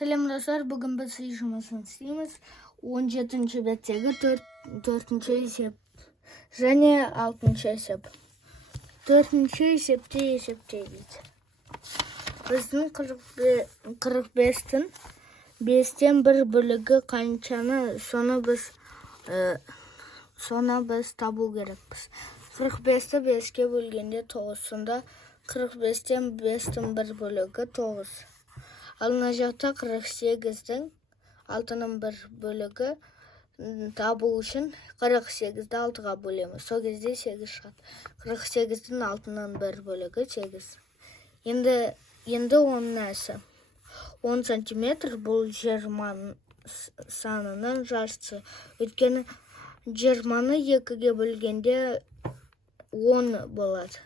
Сәлем достар, бүгін біз үй жұмысын істейміз. 17-ші беттегі 4-ші есеп және 6-ші есеп. 4-ші есепте есептейміз. Біздің 45-тің 5-тен 1 бөлігі қаншаны, соны біз табу керекпіз. 45-ті 5-ке бөлгенде 9, сонда 45-тен 5-тің 1 бөлігі 9. Ал мына жақта 48-дің 6-ның 1 бөлігі табу үшін 48-ді 6-ға бөлеміз. Сол кезде 8 шығады. 48-дің 6-ның 1 бөлігі 8. Енді оның нәсі. 10 сантиметр бұл 20 санының жартысы. Өйткені 20-ны 2-ге бөлгенде 10 болады.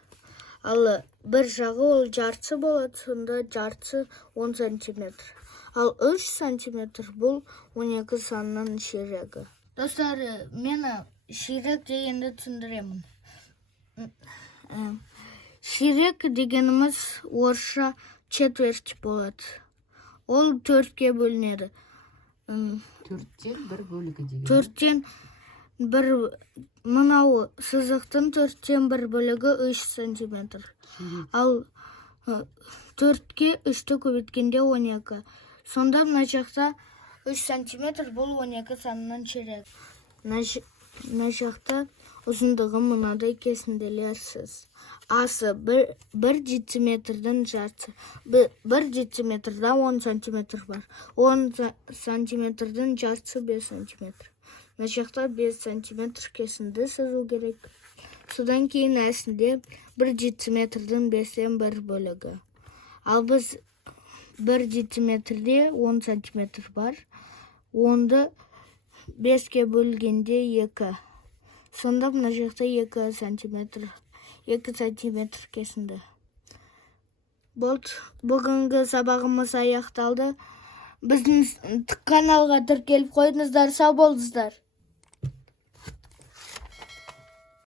Ал бір жағы ол жартысы болады, сонда жартысы 10 сантиметр. Ал 3 сантиметр бұл 12 санының ширегі. Достар, мен ширек дегенді түсіндіремін. Ширек дегеніміз орысша четверть болады. Ол 4-ке бөлінеді. 4-тен 1 бөлігі деген. 4-тен 1, мынау сызықтың 4-тен 1 бөлігі 3 сантиметр. Ал 4-ке 3-ті көбейткенде 12. Сонда мына жақта 3 сантиметр бұл 12 санының ширегі. Мына жақта ұзындығы мынадай кесінделерсіз. Асы 1 дециметрдің жартысы. 1 дециметрда 10 сантиметр бар. 10 сантиметрдің жартысы 5 сантиметр. Мына жақта 5 сантиметр кесінді сызу керек. Содан кейін әсінде 1 дециметрдің 5-тен 1 бөлігі. Ал біз 1 дециметрде 10 сантиметр бар. 10-ды 5-ке бөлгенде 2. Сонда мына жақта 2 сантиметр кесінді. Бүгінгі сабағымыз аяқталды. Біздің каналға тіркеліп қойыңыздар, сау болыңыздар.